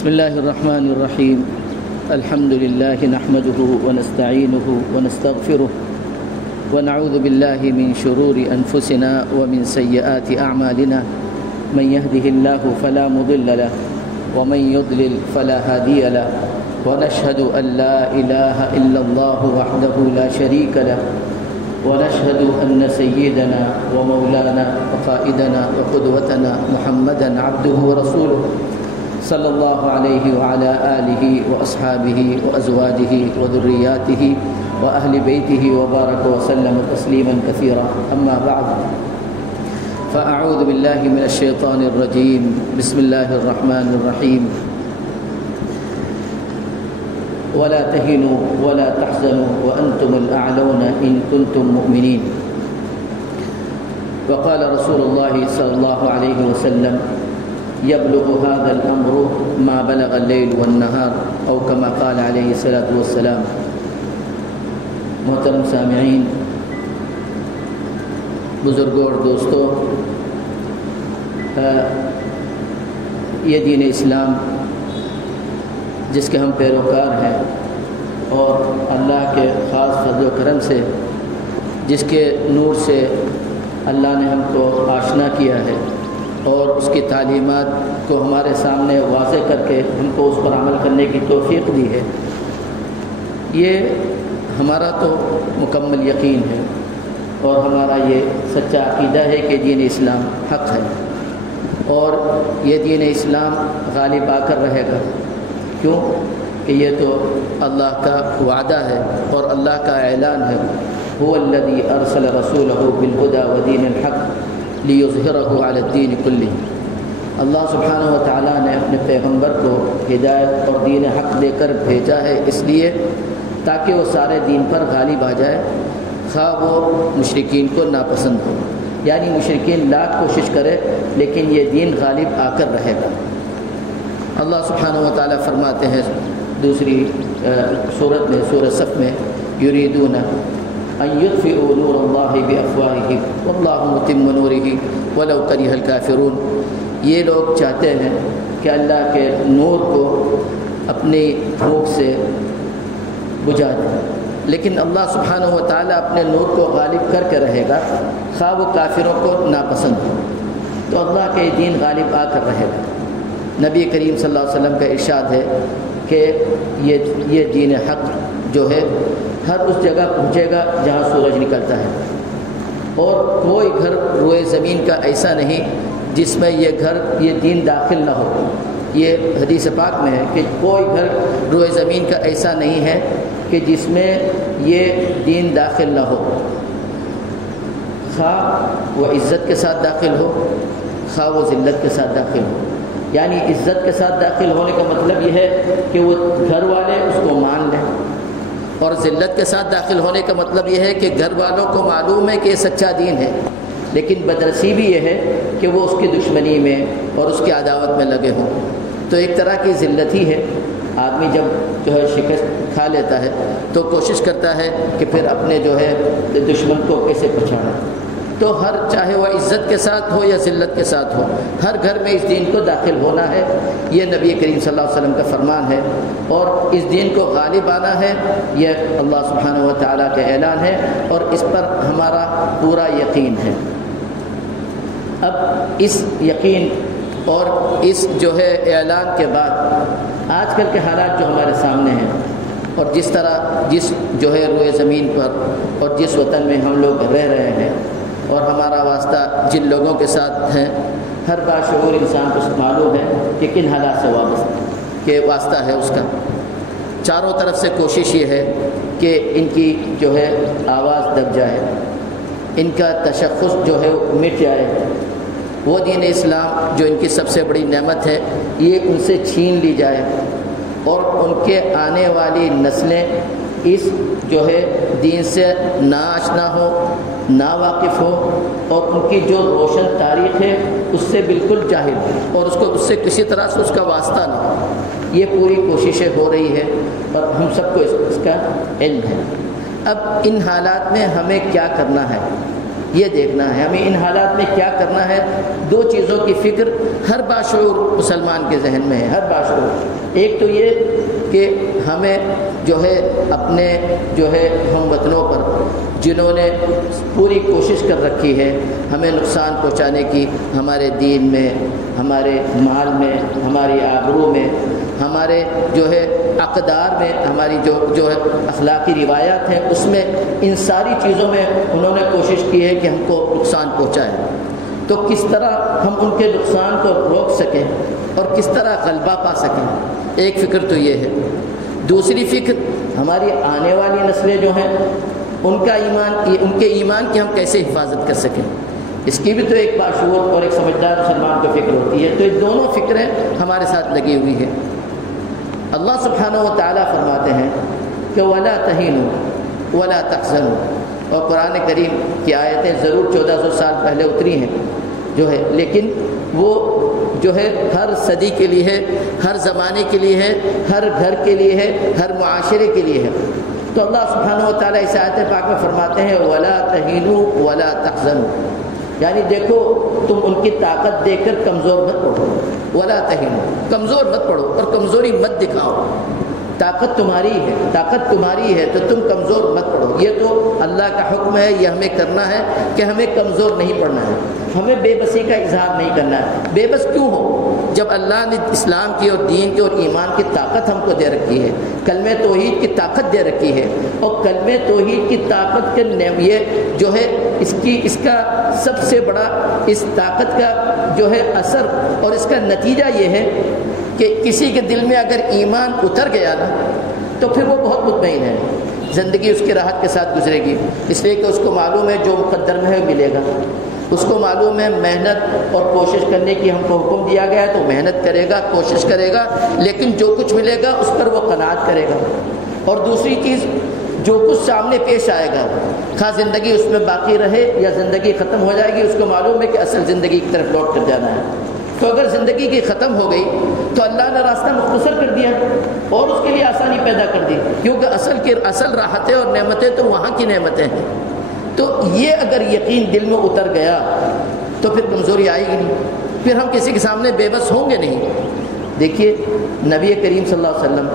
بسم الله الرحمن الرحيم. الحمد لله نحمده ونستعينه ونستغفره ونعوذ بالله من شرور أنفسنا ومن سيئات أعمالنا. من يهده الله فلا مضل له ومن يضلل فلا هادي له، ونشهد أن لا إله إلا الله وحده لا شريك له، ونشهد أن سيدنا ومولانا وقائدنا وقدوتنا محمدا عبده ورسوله صلى الله عليه وعلى آله وأصحابه وأزواجه وذرياته وأهل بيته وبارك وسلم تسليما كثيرا. أما بعد، فأعوذ بالله من الشيطان الرجيم. بسم الله الرحمن الرحيم. ولا تهنوا ولا تحزنوا وأنتم الأعلون إن كنتم مؤمنين. وقال رسول الله صلى الله عليه وسلم: يبلغ هذا الأمر ما بلغ الليل والنهار، أو كما قال عليه الصلاة والسلام. محترم سامعین، بزرگوں اور دوستوں، یہ دین اسلام جس کے ہم پیروکار ہیں اور اللہ کے خاص فضل و کرم سے جس کے نور سے اللہ نے ہم کو آشنا کیا ہے اور اس کی تعلیمات کو ہمارے سامنے واضح کر کے ہم کو اس پر عمل کرنے کی توفیق دی ہے، یہ ہمارا تو مکمل یقین ہے اور ہمارا یہ سچا عقیدہ ہے کہ دین اسلام حق ہے اور یہ دین اسلام غالب آ کر رہے گا. کیوں کہ یہ تو اللہ کا وعدہ ہے اور اللہ کا اعلان ہے: هو الذي ارسل رسوله بالهدى ودين الحق ليظهره على الدين كله. اللہ سبحانہ و تعالیٰ نے اپنے پیغمبر کو ہدایت اور دین حق دے کر بھیجا ہے اس لیے تاکہ وہ سارے دین پر غالب آ جائے، خواہ وہ مشرکین کو ناپسند ہو. یعنی مشرکین لاکھ کوشش کرے لیکن یہ دین غالب آ کر رہے گا. اللہ سبحانہ و تعالیٰ فرماتے ہیں دوسری سورت میں، سورہ صف میں: یریدون ان یطفئوا نور اللہ بافواہہم واللہ متم نورہ ولو کرہ الکافرون. یہ لوگ چاہتے ہیں کہ اللہ کے نور کو اپنی پھونک سے بجھا دیں، لیکن اللہ سبحانہ و تعالیٰ اپنے نور کو غالب کر کے رہے گا، خواہ وہ کافروں کو ناپسند ہو. تو اللہ کے دین غالب آ کر رہے گا. نبی کریم صلی اللہ علیہ وسلم کا ارشاد ہے کہ یہ دین حق جو ہے ہر اس جگہ پہنچے گا جہاں سورج نکلتا ہے، اور کوئی گھر روئے زمین کا ایسا نہیں جس میں یہ دین داخل نہ ہو. یہ حدیث پاک میں ہے کہ کوئی گھر روئے زمین کا ایسا نہیں ہے کہ جس میں یہ دین داخل نہ ہو، خواہ وہ عزت کے ساتھ داخل ہو خواہ وہ ذلت کے ساتھ داخل ہو. یعنی عزت کے ساتھ داخل ہونے کا مطلب یہ ہے کہ وہ گھر والے اس کو مان لیں، اور ذلت کے ساتھ داخل ہونے کا مطلب یہ ہے کہ گھر والوں کو معلوم ہے کہ یہ سچا دین ہے لیکن بدنصیبی یہ ہے کہ وہ اس کی دشمنی میں اور اس کی عداوت میں لگے ہوں. تو ایک طرح کی ذلت ہی ہے. آدمی جب شکست کھا لیتا ہے تو کوشش کرتا ہے کہ پھر اپنے دشمن کو کیسے پہچانا. تو ہر چاہے وہ عزت کے ساتھ ہو یا ذلت کے ساتھ ہو، ہر گھر میں اس دین کو داخل ہونا ہے. یہ نبی کریم صلی اللہ علیہ وسلم کا فرمان ہے اور اس دین کو غالب آنا ہے، یہ اللہ سبحانہ و تعالیٰ کا اعلان ہے اور اس پر ہمارا پورا یقین ہے. اب اس یقین اور اس اعلان کے بعد آج کل کے حالات جو ہمارے سامنے ہیں اور جس روئے زمین پر اور جس وطن میں ہم لوگ رہ رہے ہیں اور ہمارا واسطہ جن لوگوں کے ساتھ ہیں، ہر باشعور انسان کو معلوم ہے کہ کن حالات سے واسطہ ہے اس کا. چاروں طرف سے کوشش یہ ہے کہ ان کی آواز دب جائے، ان کا تشخص مٹ جائے. وہ دین اسلام جو ان کی سب سے بڑی نعمت ہے یہ ان سے چھین لی جائے اور ان کے آنے والی نسلیں اس دین سے ناآشنا ہو، نا واقف ہو اور ان کی جو روشن تاریخ ہے اس سے بالکل جاہل ہو اور اس سے کسی طرح سے اس کا واسطہ نہ ہو. یہ پوری کوششیں ہو رہی ہے اور ہم سب کو اس کا علم ہے. اب ان حالات میں ہمیں کیا کرنا ہے؟ یہ دیکھنا ہے ہمیں ان حالات میں کیا کرنا ہے۔ دو چیزوں کی فکر ہر باشعور مسلمان کے ذہن میں ہے، ہر باشعور۔ ایک تو یہ کہ ہمیں جو ہے اپنے جو ہے ہم وطنوں پر جنہوں نے پوری کوشش کر رکھی ہے ہمیں نقصان پہنچانے کی، ہمارے دین میں، ہمارے مال میں، ہماری آبرو میں، ہمارے جو ہے اقدار میں، ہماری جو ہے اخلاقی روایات ہیں اس میں، ان ساری چیزوں میں انہوں نے کوشش کی ہے کہ ہم کو نقصان پہنچائے۔ تو کس طرح ہم ان کے نقصان کو روک سکیں اور کس طرح غلبہ پا سکیں، ایک فکر تو یہ ہے۔ دوسری فکر ہماری آنے والی نسلیں جو ہیں ان کے ایمان کی ہم کیسے حفاظت کر سکیں، اس کی بھی تو ایک باشعور اور ایک سمجھدار مسلمان کو فکر ہوتی ہے۔ تو یہ دونوں فکریں ہمارے ساتھ لگی ہوئی ہیں۔ اللہ سبحانہ و تعالیٰ فرماتے ہیں کہ وَلَا تَهِنُوا وَلَا تَحْزَنُوا، اور قرآن کریم کی آیتیں ضرور 1400 سال پہلے اتری ہیں جو ہے، لیکن وہ جو ہے ہر صدی کے لیے ہے، ہر زمانے کے لیے ہے، ہر گھر کے لیے ہے، ہر معاشرے کے لیے ہے۔ تو اللہ سبحانہ و تعالیٰ اس آیت پاک میں فرماتے ہیں وَلَا تَهِنُوا وَلَا تَحْزَنُوا، یعنی دیکھو تم ان کی طاقت دیکھ کر کمزور مت پڑو، وَلَا تَهِنُوا، کمزور مت پڑو اور کمزوری مت دکھاؤ۔ طاقت تمہاری ہے، طاقت تمہاری ہے تو تم کمزور مت پڑو۔ یہ تو اللہ کا حکم ہے، یہ ہمیں کرنا ہے کہ ہمیں کمزور نہیں پڑنا ہے، ہمیں بے بسی کا اظہار نہیں کرنا ہے۔ بے بس کیوں ہو جب اللہ نے اسلام کی اور دین کی اور ایمان کی طاقت ہم کو دے رکھی ہے، کلمہ توحید کی طاقت دے رکھی ہے، اور کلمہ توحید کی طاقت کے یہ جو ہے اس کا سب سے بڑا اس طاقت کا جو ہے اثر اور اس کا نتیجہ یہ ہے کہ کسی کے دل میں اگر ایمان اتر گیا نا تو پھر وہ بہت مطمئن ہے، زندگی اس کی راحت کے ساتھ گزرے گی، اس لیے کہ اس کو معلوم ہے جو مقدر میں ہے ملے گا، اس کو معلوم ہے محنت اور کوشش کرنے کی ہم کو حکم دیا گیا ہے تو محنت کرے گا، کوشش کرے گا، لیکن جو کچھ ملے گا اس پر وہ قناعت کرے گا۔ اور دوسری چیز، جو کچھ سامنے پیش آئے گا، خواہ زندگی اس میں باقی رہے یا زندگی ختم ہو جائے گی، اس کو معلوم ہے کہ اصل زندگی کی طرف لوٹ کر جانا ہے۔ تو اگر زندگی کی ختم ہو گئی تو اللہ نے راستہ مختصر کر دیا اور اس کے لیے آسانی پیدا کر دی، کیونکہ اصل راحتیں اور نعمتیں تو وہاں کی نعمتیں ہیں۔ تو یہ اگر یقین دل میں اتر گیا تو پھر کمزوری آئے گی نہیں، پھر ہم کسی کے سامنے بے بس ہوں گے نہیں۔ دیکھیے نبی کریم صلی اللہ علیہ وسلم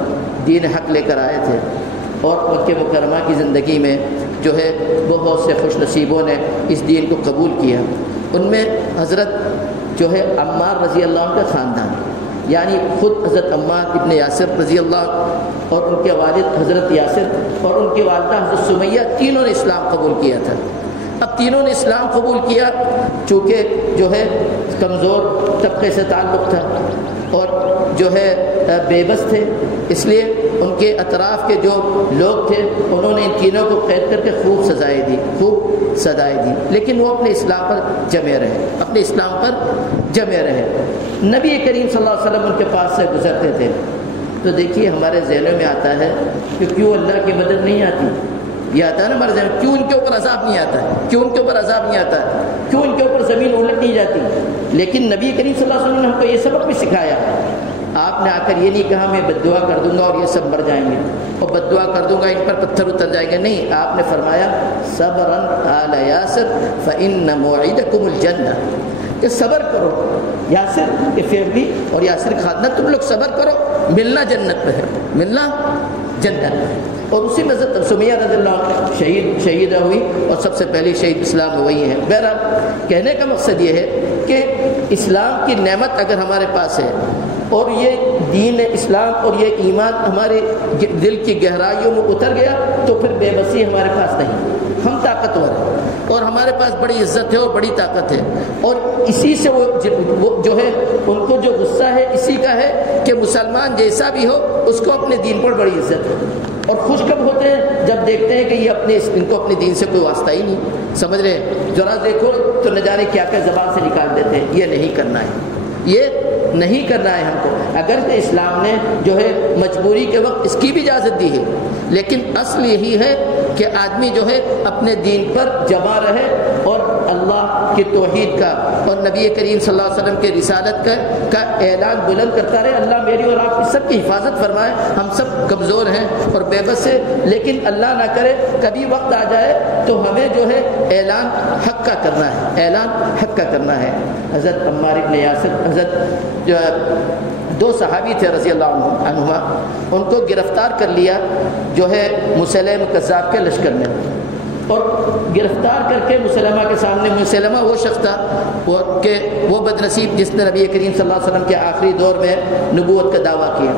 دین حق لے کر آئے تھے، اور مکہ مکرمہ کی زندگی میں جو ہے بہت سے خوش نصیبوں نے اس دین کو قبول کیا۔ ان میں حضرت جو ہے عمار رضی اللہ عنہ کا خاندان، یعنی خود حضرت عمار ابن یاسر رضی اللہ اور ان کے والد حضرت یاسر اور ان کی والدہ حضرت سمیہ، تینوں نے اسلام قبول کیا تھا۔ اب تینوں نے اسلام قبول کیا چونکہ جو ہے کمزور طبقے سے تعلق تھا اور جو ہے بے بس تھے، اس لیے ان کے اطراف کے جو لوگ تھے انہوں نے ان تینوں کو قید کر کے خوب سزائیں دی، لیکن وہ اپنے اسلام پر جمے رہے۔ نبی کریم صلی اللہ علیہ وسلم ان کے پاس سے گزرتے تھے تو دیکھیے ہمارے ذہنوں میں آتا ہے کہ کیوں اللہ کی مدد نہیں آتی، یہ آتا ہے نا ہمارے ذہن، کیوں ان کے اوپر عذاب نہیں آتا ہے، کیوں ان کے اوپر زمین الٹ نہیں جاتی۔ لیکن نبی کریم صلی اللہ علیہ وسلم نے ہم کو یہ سبق بھی سکھایا۔ آپ نے آ کر یہ نہیں کہا میں بد دعا کر دوں گا اور یہ سب مر جائیں گے اور بد دعا کر دوں گا ان پر پتھر اتر جائیں گے، نہیں، آپ نے فرمایا صبرا آل یاسر فإن موعدکم الجنہ، کہ صبر کرو یاسر کی فیملی اور یاسر خاندان، تم لوگ صبر کرو، ملنا جنت میں ہے، ملنا جنت میں۔ اور اسی میں حضرت سمیہ رضی اللہ عنہ شہیدہ ہوئی اور سب سے پہلی شہید اسلام میں وہی ہیں۔ بہرحال کہنے کا مقصد یہ ہے کہ اسلام کی نعمت اگر ہمارے پاس ہے اور یہ دین اسلام اور یہ ایمان ہمارے دل کی گہرائیوں میں اتر گیا تو پھر بے بسی ہمارے پاس نہیں، ہم طاقتور ہیں اور ہمارے پاس بڑی عزت ہے اور بڑی طاقت ہے، اور اسی سے وہ جو ہے ان کو جو غصہ ہے اسی کا ہے کہ مسلمان جیسا بھی ہو اس کو اپنے دین پر بڑی عزت ہے، اور خوش کب ہوتے ہیں جب دیکھتے ہیں کہ یہ ان کو اپنے دین سے کوئی واسطہ ہی نہیں، سمجھ رہے ہیں، ذرا دیکھو تو نہ جانے کیا کیا زبان سے نکال دیتے ہیں۔ یہ نہیں کرنا ہے، یہ نہیں کرنا ہے ہم کو۔ اگر کہ اسلام نے جو ہے مجبوری کے وقت اس کی بھی اجازت دی ہے، لیکن اصل یہی ہے کہ آدمی جو ہے اپنے دین پر جمع رہے اور اللہ کی توحید کا اور نبی کریم صلی اللہ علیہ وسلم کے رسالت کا اعلان بلند کرتا رہے. اللہ میری اور آپ کی سب کی حفاظت فرمائے. ہم سب کمزور ہیں اور بے بس ہیں، لیکن اللہ نہ کرے کبھی وقت آ جائے تو ہمیں جو ہے اعلان حق کا کرنا ہے، اعلان حق کا کرنا ہے. حضرت عمار بن یاسر، حضرت جو 2 صحابی تھے رضی اللہ عنہما، ان کو گرفتار کر لیا جو ہے مسیلمہ کذاب کے لشکر میں، اور گرفتار کر کے مسلمہ کے سامنے، مسلمہ وہ شخص تھا وہ بدنصیب جس نے نبی کریم صلی اللہ علیہ وسلم کے آخری دور میں نبوت کا دعویٰ کیا،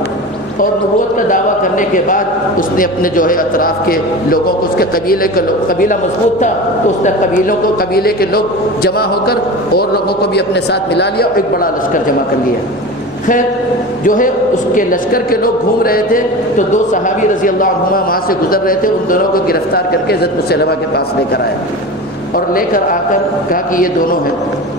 اور نبوت کا دعویٰ کرنے کے بعد اس نے اپنے جو ہے اطراف کے لوگوں کو، اس کے قبیلہ مضبوط تھا تو اس نے قبیلے کے لوگ جمع ہو کر اور لوگوں کو بھی اپنے ساتھ ملا لیا اور ایک بڑا لشکر جمع کر لیا. خیر جو ہے اس کے لشکر کے لوگ گھوم رہے تھے تو 2 صحابی رضی اللہ عنہما وہاں سے گزر رہے تھے. ان دونوں کو گرفتار کر کے حضرت مسیلمہ کے پاس لے کر آئے اور لے کر آ کر کہا کہ یہ دونوں ہیں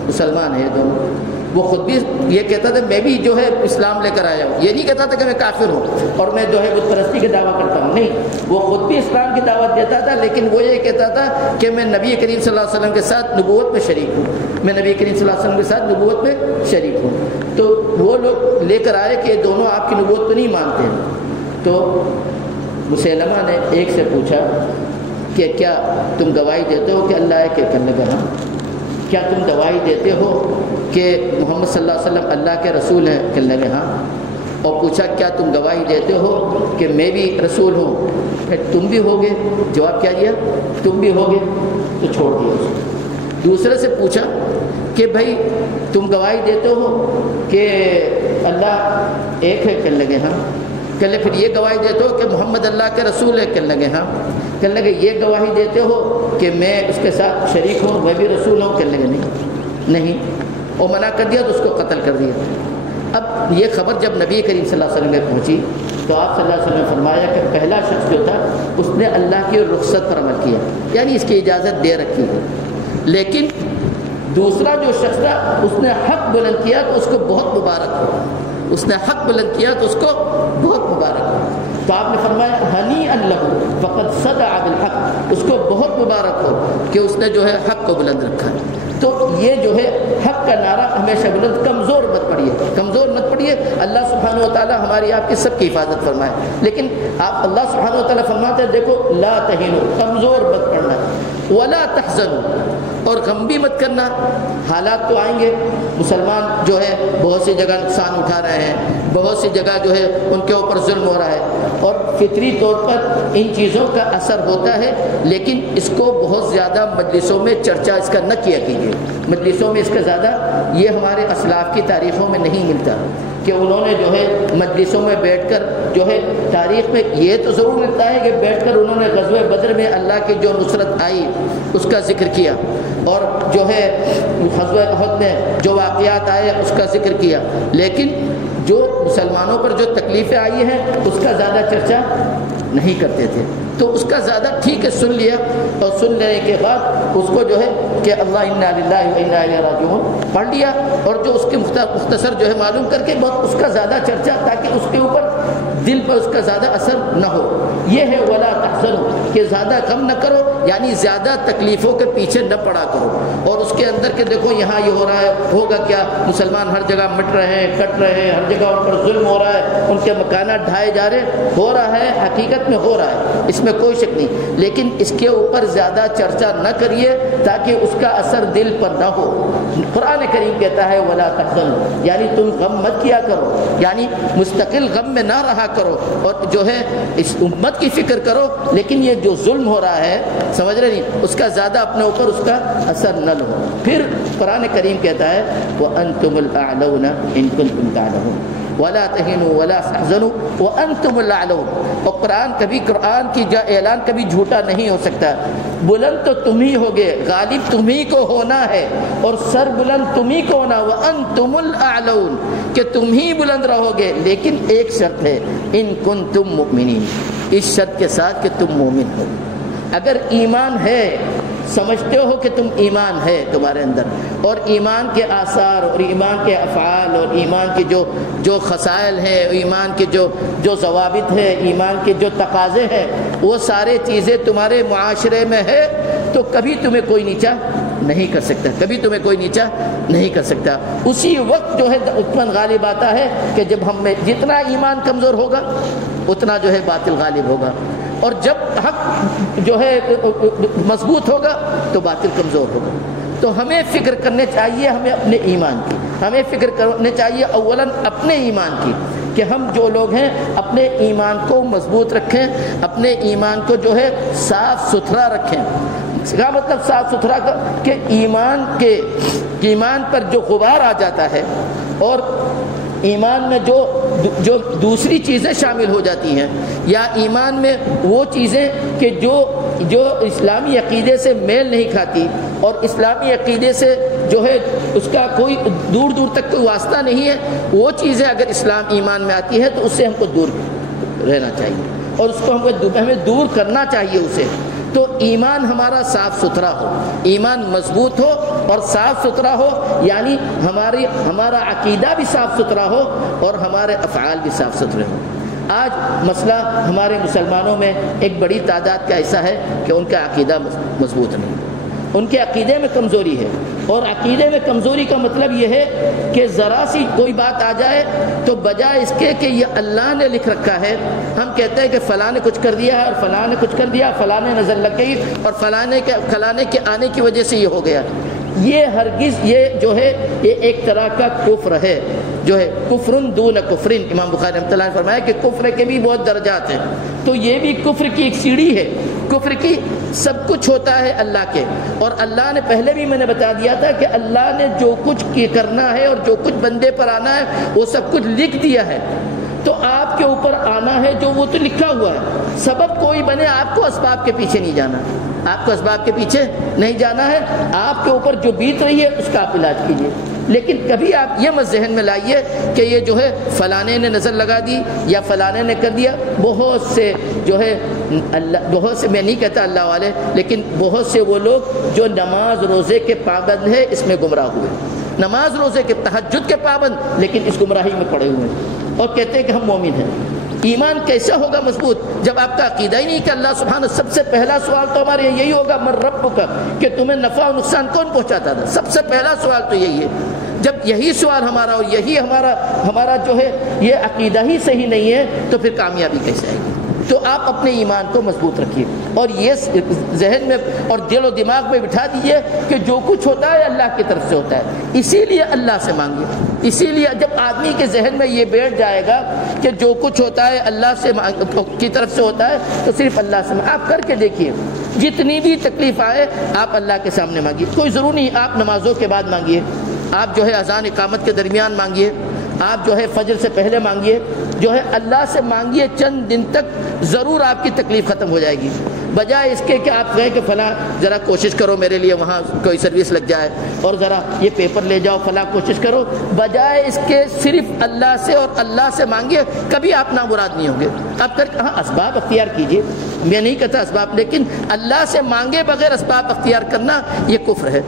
مسلمان ہیں، یہ دونوں. وہ خود بھی یہ کہتا تھا میں بھی جو ہے اسلام لے کر آیا ہوں، یہ نہیں کہتا تھا کہ میں کافر ہوں اور میں جو ہے بت پرستی کی دعویٰ کرتا ہوں، نہیں، وہ خود بھی اسلام کی دعوت دیتا تھا، لیکن وہ یہ کہتا تھا کہ میں نبی کریم صلی اللہ علیہ وسلم کے ساتھ نبوت میں شریک ہوں، میں نبی کریم صلی اللہ علیہ وسلم کے ساتھ نبوت میں شریک ہوں. تو وہ لوگ لے کر آئے کہ دونوں آپ کی نبوت تو نہیں مانتے ہیں. تو مسیلمہ نے ایک سے پوچھا کہ کیا تم گواہی دیتے ہو کہ اللہ ہے؟ کہ کرنے لگا ہاں. کیا تم گواہی دیتے ہو کہ محمد صلی اللہ علیہ وسلم اللہ کے رسول ہیں؟ کہنے لگے ہاں. اور پوچھا کیا تم گواہی دیتے ہو کہ میں بھی رسول ہوں؟ پھر تم بھی ہوگے. جواب کیا دیا؟ تم بھی ہوگے. تو چھوڑ دیا اس کو. دوسرے سے پوچھا کہ بھائی تم گواہی دیتے ہو کہ اللہ ایک ہے؟ کہنے لگے ہاں. کہنے لگے پھر یہ گواہی دیتے ہو کہ محمد اللہ کے رسول ہے؟ کہنے لگے ہاں. کہنے لگے یہ گواہی دیتے ہو کہ میں اس کے ساتھ شریک ہوں، میں بھی رسول ہوں؟ کہنے لگے نہیں. اور منع کر دیا تو اس کو قتل کر دیا. اب یہ خبر جب نبی کریم صلی اللہ علیہ وسلم میں پہنچی تو آپ صلی اللہ علیہ وسلم نے فرمایا کہ پہلا شخص جو تھا اس نے اللہ کی رخصت پر عمل کیا، یعنی اس کی اجازت دے رکھی ہے، لیکن دوسرا جو شخص تھا اس نے حق بلند کیا تو اس کو بہت مبارک ہو، اس نے حق بلند کیا تو اس کو بہت مبارک ہو. تو آپ نے فرمایا ہنی ان لہ فقد صدع بالحق، اس کو بہت مبارک ہو کہ اس نے جو ہے حق کو بلند رکھا. تو یہ جو ہے حق کا نعرہ ہمیشہ بلند. کمزور مت پڑیے، کمزور مت پڑیے. اللہ سبحانہ و تعالی ہماری آپ کی سب کی حفاظت فرمائے، لیکن آپ اللہ سبحانہ و تعالی فرماتے ہیں دیکھو لا تہینوا، کمزور مت پڑنا، ولا تحزنوا، اور غم بھی مت کرنا. حالات تو آئیں گے، مسلمان جو ہے بہت سی جگہ نقصان اٹھا رہے ہیں، بہت سی جگہ جو ہے ان کے اوپر ظلم ہو رہا ہے، اور فطری طور پر ان چیزوں کا اثر ہوتا ہے، لیکن اس کو بہت زیادہ مجلسوں میں چرچا اس کا نہ کیا کیجیے. مجلسوں میں اس کا زیادہ، یہ ہمارے اسلاف کی تاریخوں میں نہیں ملتا کہ انہوں نے جو ہے مجلسوں میں بیٹھ کر جو ہے تاریخ میں یہ تو ضرور ملتا ہے کہ بیٹھ کر انہوں نے غزوہ بدر میں اللہ کی جو نصرت آئی اس کا ذکر کیا، اور جو ہے غزوہ احد میں جو واقعات آئے اس کا ذکر کیا، لیکن جو مسلمانوں پر جو تکلیفیں آئی ہیں اس کا زیادہ چرچا نہیں کرتے تھے. تو اس کا زیادہ ٹھیک ہے سن لیا، اور سن لینے کے بعد اس کو جو ہے کہ اللہ انا للہ و انا الیہ راجعون پڑھ لیا، اور جو اس کے مختصر جو ہے معلوم کر کے بہت اس کا زیادہ چرچا، تاکہ اس کے اوپر دل پر اس کا زیادہ اثر نہ ہو. یہ ہے ولا تحزنوا، کہ زیادہ غم نہ کرو، یعنی زیادہ تکلیفوں کے پیچھے نہ پڑا کرو. اور اس کے اندر کہ دیکھو یہاں یہ ہو رہا ہے، ہوگا کیا، مسلمان ہر جگہ مٹ رہے ہیں، کٹ رہے ہیں، ہر جگہ ان پر ظلم ہو رہا ہے، ان کے مکانات ڈھائے جا رہے، ہو رہا ہے، حقیقت میں ہو رہا ہے، اس میں کوئی شک نہیں، لیکن اس کے اوپر زیادہ چرچا نہ کریے تاکہ اس کا اثر دل پر نہ ہو. قرآن کریم کہتا ہے ولا تحزنوا، یعنی تم غم مت کیا کرو، یعنی مستقل غم میں نہ رہا کرو، اور جو ہے اس امت کی فکر کرو، لیکن یہ جو ظلم ہو رہا ہے سمجھ رہے نہیں، اس کا زیادہ اپنے اوپر اس کا اثر نہ لو. پھر قرآن کریم کہتا ہے وَأَنْتُمُ الْأَعْلَوْنَ إِن كُنتُمْ تَعْلَمُونَ وَلَا تَهِنُوا وَلَا تَحْزَنُوا وَأَنْتُمُ الْأَعْلَوْنَ. اور قرآن کی اعلان کبھی جھوٹا نہیں ہو سکتا. بلند تو تم ہی ہوگے، غالب تم ہی کو ہونا ہے، اور سر بلند تم ہی کو ہونا. وَأَنْتُمُ الْأَعْلَوْنَ، کہ تم ہی بلند رہو گے، لیکن ایک شرط ہے إِن كُنتُم مُؤْمِنِينَ، اس شرط کے ساتھ کہ تم مومن ہو. اگر ایمان ہے سمجھتے ہو کہ تم ایمان ہے تمہارے اندر، اور ایمان کے آثار اور ایمان کے افعال اور ایمان کے جو خصائل ہیں، ایمان کے جو ضوابط ہیں، ایمان کے جو تقاضے ہیں، وہ سارے چیزیں تمہارے معاشرے میں ہے تو کبھی تمہیں کوئی نیچا نہیں کر سکتا، کبھی تمہیں کوئی نیچا نہیں کر سکتا۔ اسی وقت جو ہے اطمینان غالب آتا ہے کہ جب ہم میں جتنا ایمان کمزور ہوگا اتنا جو ہے باطل غالب ہوگا، اور جب حق جو ہے مضبوط ہوگا تو باطل کمزور ہوگا۔ تو ہمیں فکر کرنے چاہیے ہمیں اپنے ایمان کی، ہمیں فکر کرنے چاہیے اولاً اپنے ایمان کی، کہ ہم جو لوگ ہیں اپنے ایمان کو مضبوط رکھیں، اپنے ایمان کو جو ہے صاف ستھرا رکھیں۔ اس کا مطلب صاف ستھرا کہ ایمان پر جو غبار آ جاتا ہے اور ایمان میں جو دوسری چیزیں شامل ہو جاتی ہیں، یا ایمان میں وہ چیزیں کہ جو اسلامی عقیدے سے میل نہیں کھاتی اور اسلامی عقیدے سے جو ہے اس کا کوئی دور دور تک کوئی واسطہ نہیں ہے، وہ چیزیں اگر اسلام ایمان میں آتی ہے تو اس سے ہم کو دور رہنا چاہیے اور اس کو ہمیں دور کرنا چاہیے اسے۔ تو ایمان ہمارا صاف ستھرا ہو، ایمان مضبوط ہو اور صاف ستھرا ہو، یعنی ہمارا عقیدہ بھی صاف ستھرا ہو اور ہمارے افعال بھی صاف ستھرے ہوں۔ آج مسئلہ ہمارے مسلمانوں میں ایک بڑی تعداد کا ایسا ہے کہ ان کا عقیدہ مضبوط نہیں، ان کے عقیدے میں کمزوری ہے، اور عقیدے میں کمزوری کا مطلب یہ ہے کہ ذرا سی کوئی بات آ جائے تو بجائے اس کے کہ یہ اللہ نے لکھ رکھا ہے، ہم کہتے ہیں کہ فلاں نے کچھ کر دیا ہے اور فلاں نے کچھ کر دیا، فلاں نے نظر لگ گئی اور فلانے کے آنے کی وجہ سے یہ ہو گیا۔ یہ ہرگز یہ جو ہے یہ ایک طرح کا کفر ہے، جو ہے کفرن دون کفرن۔ امام بخاری رحمۃ اللہ نے فرمایا کہ کفر کے بھی بہت درجات ہیں، تو یہ بھی کفر کی ایک سیڑھی ہے۔ کفر کی سب کچھ ہوتا ہے اللہ کے، اور اللہ نے پہلے بھی میں نے بتا دیا تھا کہ اللہ نے جو کچھ کرنا ہے اور جو کچھ بندے پر آنا ہے وہ سب کچھ لکھ دیا ہے، تو آپ کے اوپر آنا ہے جو وہ تو لکھا ہوا ہے۔ سبب کوئی بنے، آپ کو اسباب کے پیچھے نہیں جانا، آپ کو اسباب کے پیچھے نہیں جانا ہے، آپ کے اوپر جو بیت رہی ہے اس کا آپ علاج کیجیے۔ لیکن کبھی آپ یہ مت ذہن میں لائیے کہ یہ جو ہے فلانے نے نظر لگا دی یا فلانے نے کر دیا۔ بہت سے جو ہے بہت سے، میں نہیں کہتا اللہ والے، لیکن بہت سے وہ لوگ جو نماز روزے کے پابند ہیں اس میں گمراہ ہوئے، نماز روزے کے تہجد کے پابند لیکن اس گمراہی میں پڑے ہوئے ہیں اور کہتے ہیں کہ ہم مومن ہیں۔ ایمان کیسے ہوگا مضبوط جب آپ کا عقیدہ ہی نہیں کہ اللہ سبحانہ، سب سے پہلا سوال تو ہمارے یہی ہوگا من ربک، کہ تمہیں نفع و نقصان کون پہنچاتا تھا، سب سے پہلا سوال تو یہی ہے۔ جب یہی سوال ہمارا اور یہی ہمارا جو ہے یہ عقیدہ ہی صحیح نہیں ہے تو پھر کامیابی کیسے آئے گی؟ تو آپ اپنے ایمان کو مضبوط رکھیے اور یہ ذہن میں اور دل و دماغ میں بٹھا دیجئے کہ جو کچھ ہوتا ہے اللہ کی طرف سے ہوتا ہے، اسی لیے اللہ سے مانگیے۔ اسی لیے جب آدمی کے ذہن میں یہ بیٹھ جائے گا کہ جو کچھ ہوتا ہے اللہ سے کی طرف سے ہوتا ہے تو صرف اللہ سے آپ کر کے دیکھیے، جتنی بھی تکلیف آئے آپ اللہ کے سامنے مانگیے۔ کوئی ضروری نہیں آپ نمازوں کے بعد مانگیے، آپ جو ہے اذان اقامت کے درمیان مانگیے، آپ جو ہے فجر سے پہلے مانگیے، جو ہے اللہ سے مانگیے، چند دن تک ضرور آپ کی تکلیف ختم ہو جائے گی۔ بجائے اس کے کہ آپ کہیں کہ فلاں ذرا کوشش کرو میرے لیے وہاں کوئی سروس لگ جائے اور ذرا یہ پیپر لے جاؤ، فلاں کوشش کرو، بجائے اس کے صرف اللہ سے اور اللہ سے مانگیے، کبھی آپ نامراد نہیں ہوں گے۔ آپ کر ہاں اسباب اختیار کیجیے، میں نہیں کہتا اسباب، لیکن اللہ سے مانگے بغیر اسباب اختیار کرنا یہ کفر ہے۔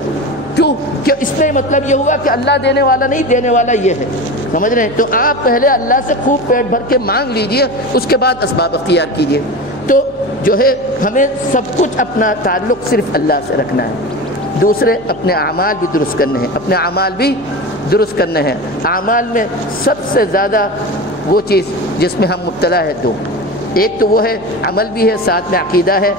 کیوں کہ اس میں مطلب یہ ہوا کہ اللہ دینے والا نہیں، دینے والا یہ ہے، سمجھ رہے ہیں؟ تو آپ پہلے اللہ سے خوب پیٹ بھر کے مانگ لیجئے، اس کے بعد اسباب اختیار کیجئے۔ تو جو ہے ہمیں سب کچھ اپنا تعلق صرف اللہ سے رکھنا ہے، دوسرے اپنے اعمال بھی درست کرنے ہیں، اپنے اعمال بھی درست کرنے ہیں۔ اعمال میں سب سے زیادہ وہ چیز جس میں ہم مبتلا ہے دو، ایک تو وہ ہے عمل بھی ہے، ساتھ میں عقیدہ ہے،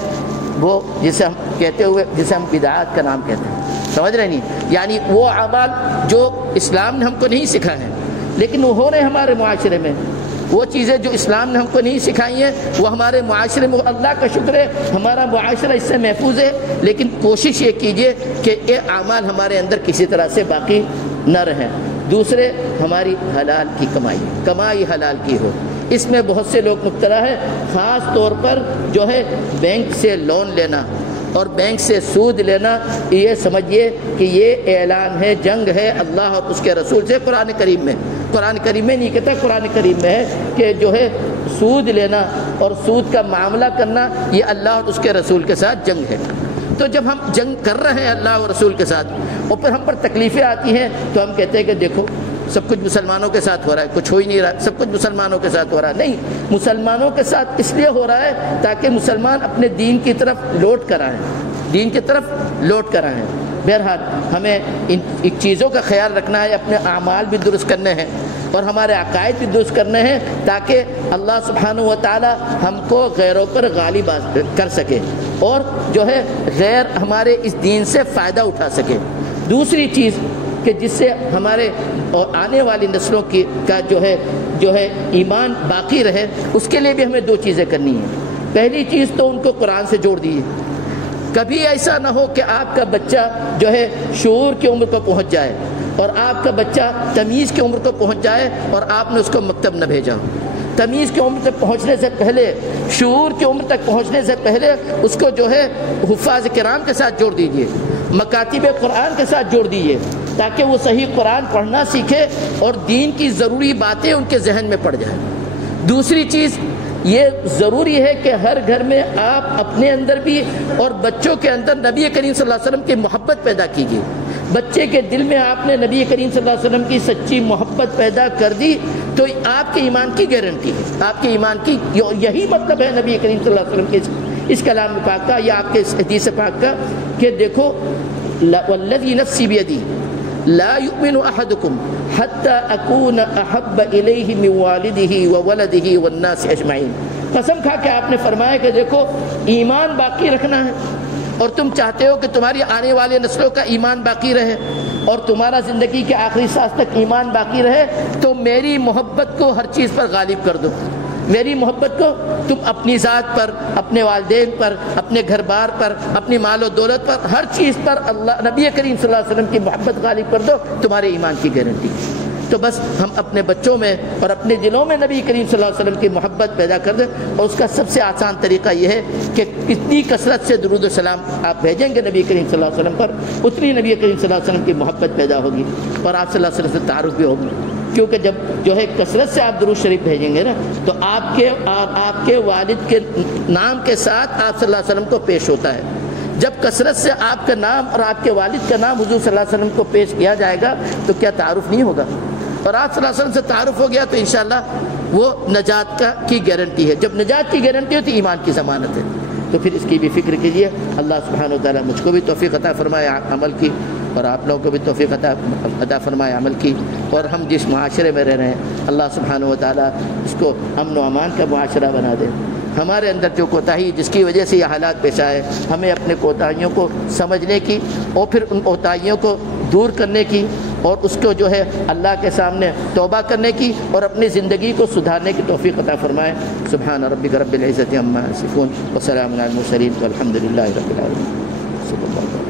وہ جسے ہم کہتے ہوئے جسے ہم بدعات کا نام کہتے ہیں، سمجھ رہے نہیں؟ یعنی وہ اعمال جو اسلام نے ہم کو نہیں سکھائے ہیں لیکن وہ ہو رہے ہیں ہمارے معاشرے میں، وہ چیزیں جو اسلام نے ہم کو نہیں سکھائی ہیں وہ ہمارے معاشرے میں، اللہ کا شکر ہے ہمارا معاشرہ اس سے محفوظ ہے، لیکن کوشش یہ کیجئے کہ یہ اعمال ہمارے اندر کسی طرح سے باقی نہ رہیں۔ دوسرے ہماری حلال کی کمائی حلال کی ہو، اس میں بہت سے لوگ مبتلا ہے، خاص طور پر جو ہے بینک سے لون لینا اور بینک سے سود لینا، یہ سمجھیے کہ یہ اعلان ہے، جنگ ہے اللہ اور اس کے رسول سے۔ قرآن کریم میں نہیں کہتا، قرآن کریم میں ہے کہ جو ہے سود لینا اور سود کا معاملہ کرنا یہ اللہ اور اس کے رسول کے ساتھ جنگ ہے۔ تو جب ہم جنگ کر رہے ہیں اللہ اور رسول کے ساتھ اور پھر ہم پر تکلیفیں آتی ہیں تو ہم کہتے ہیں کہ دیکھو سب کچھ مسلمانوں کے ساتھ ہو رہا ہے، کچھ ہو ہی نہیں رہا، سب کچھ مسلمانوں کے ساتھ ہو رہا ہے. نہیں، مسلمانوں کے ساتھ اس لیے ہو رہا ہے تاکہ مسلمان اپنے دین کی طرف لوٹ کر آئیں، دین کی طرف لوٹ کر آئیں. بہرحال ہمیں ان چیزوں کا خیال رکھنا ہے، اپنے اعمال بھی درست کرنے ہیں اور ہمارے عقائد بھی درست کرنے ہیں تاکہ اللہ سبحانہ و تعالی ہم کو غیروں پر غالب کر سکے اور جو ہے غیر ہمارے اس دین سے فائدہ اٹھا سکے. دوسری چیز کہ جس سے ہمارے اور آنے والی نسلوں کی کا جو ہے ایمان باقی رہے، اس کے لیے بھی ہمیں دو چیزیں کرنی ہیں. پہلی چیز تو ان کو قرآن سے جوڑ دیجیے. کبھی ایسا نہ ہو کہ آپ کا بچہ جو ہے شعور کی عمر کو پہنچ جائے اور آپ کا بچہ تمیز کی عمر کو پہنچ جائے اور آپ نے اس کو مکتب نہ بھیجا. تمیز کی عمر تک پہنچنے سے پہلے، شعور کی عمر تک پہنچنے سے پہلے اس کو جو ہے حفاظ کرام کے ساتھ جوڑ دیجئے، مکاتب قرآن کے ساتھ جوڑ دیجئے تاکہ وہ صحیح قرآن پڑھنا سیکھے اور دین کی ضروری باتیں ان کے ذہن میں پڑ جائیں. دوسری چیز یہ ضروری ہے کہ ہر گھر میں آپ اپنے اندر بھی اور بچوں کے اندر نبی کریم صلی اللہ علیہ وسلم کی محبت پیدا کیجیے. بچے کے دل میں آپ نے نبی کریم صلی اللہ علیہ وسلم کی سچی محبت پیدا کر دی تو آپ کے ایمان کی گارنٹی ہے. آپ کے ایمان کی یہی مطلب ہے نبی کریم صلی اللہ علیہ وسلم کے اس کلام پاک کا یا آپ کے اس حدیث پاک کا کہ دیکھو والذی نفسی بیدی لا یؤمن احدکم حتی اکون احب الیہ من والدہ وولدہ والناس اجمعین. قسم کھا کے آپ نے فرمایا کہ دیکھو ایمان باقی رکھنا ہے اور تم چاہتے ہو کہ تمہاری آنے والے نسلوں کا ایمان باقی رہے اور تمہارا زندگی کے آخری سانس تک ایمان باقی رہے تو میری محبت کو ہر چیز پر غالب کر دو. میری محبت کو تم اپنی ذات پر، اپنے والدین پر، اپنے گھر بار پر، اپنی مال و دولت پر، ہر چیز پر اللہ نبی کریم صلی اللہ علیہ وسلم کی محبت غالب کر دو، تمہارے ایمان کی گارنٹی. تو بس ہم اپنے بچوں میں اور اپنے دلوں میں نبی کریم صلی اللہ علیہ وسلم کی محبت پیدا کر دیں اور اس کا سب سے آسان طریقہ یہ ہے کہ اتنی کثرت سے درود و سلام آپ بھیجیں گے نبی کریم صلی اللہ علیہ وسلم پر، اتنی نبی کریم صلی اللہ علیہ وسلم کی محبت پیدا ہوگی اور آپ صلی اللہ علیہ وسلم سے تعارف بھی ہوگا. کیونکہ جب جو ہے کثرت سے آپ درود شریف بھیجیں گے نا تو آپ کے والد کے نام کے ساتھ آپ صلی اللہ علیہ وسلم کو پیش ہوتا ہے. جب کثرت سے آپ کا نام اور آپ کے والد کا نام حضور صلی اللہ علیہ وسلم کو پیش کیا جائے گا تو کیا تعارف نہیں ہوگا؟ اور آپ صلی اللہ علیہ وسلم سے تعارف ہو گیا تو انشاءاللہ وہ نجات کی گارنٹی ہے. جب نجات کی گارنٹی ہو تو ایمان کی ضمانت ہے. تو پھر اس کی بھی فکر کیجیے. اللہ سبحانہ و تعالیٰ مجھ کو بھی توفیق عطا فرمائے عمل کی اور آپ لوگوں کو بھی توفیق عطا فرمائے عمل کی. اور ہم جس معاشرے میں رہ رہے ہیں اللہ سبحانہ و تعالیٰ اس کو امن و امان کا معاشرہ بنا دے. ہمارے اندر جو کوتاہی جس کی وجہ سے یہ حالات پیش آئے، ہمیں اپنے کوتاہیوں کو سمجھنے کی اور پھر ان کوتاہیوں کو دور کرنے کی اور اس کو جو ہے اللہ کے سامنے توبہ کرنے کی اور اپنی زندگی کو سدھارنے کی توفیق عطا فرمائے. سبحان ربک رب العزت عما یصفون وسلام علی المرسلین والحمد للہ رب العالمین.